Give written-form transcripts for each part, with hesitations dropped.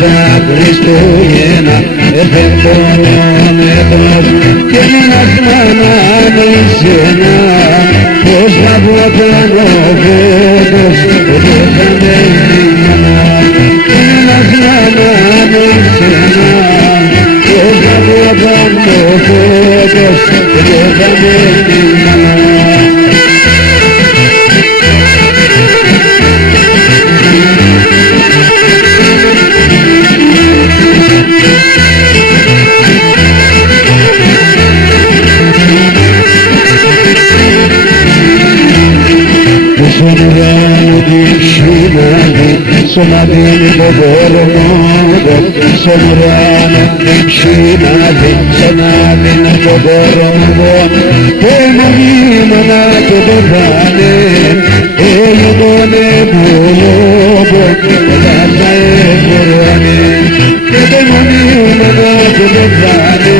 τα Χριστούγεννα έρθεν τον αιώνετος και ένας μάνα εσένα πως θα πω κάνω φέτος δεν θα με μάνα ένας μάνα εσένα πως θα πω κάνω φέτος δεν θα με μάνα. Στον ουρανό την ψημάδι, σωματίνει το κορμόδο. Στον ουρανό την ψημάδι, σωματίνει το κορμόδο. Και μονίμωνα και το πάνε, έγινονε πουλόβο, κατάσα εφορώνε. Και μονίμωνα και το πάνε,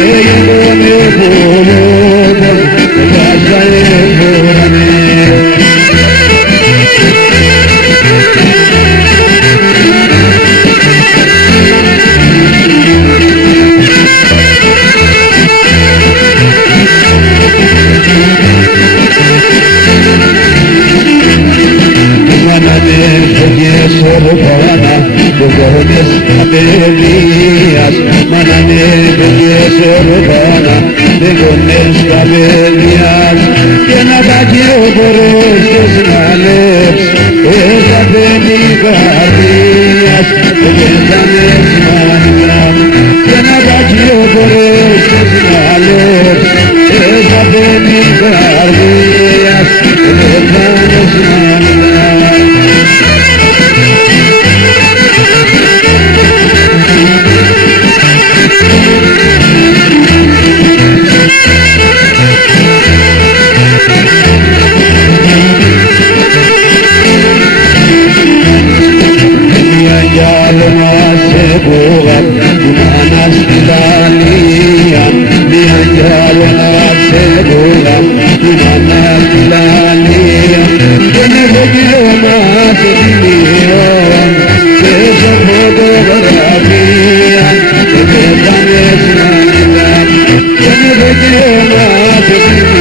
έγινονε πουλόβο, κατάσα εφορώνε. Σορφάνα, το γόνες απελίας, μάνανε και σορφάνα, το γόνες απελίας, και να τάκι ο κορός τους ναλεύς, έφαθεν η καρδίας, το πέθανες μάνα, και να τάκι ο κορός τους ναλεύς, έφαθεν η καρδίας, το πέθανες μάνα. Thank you.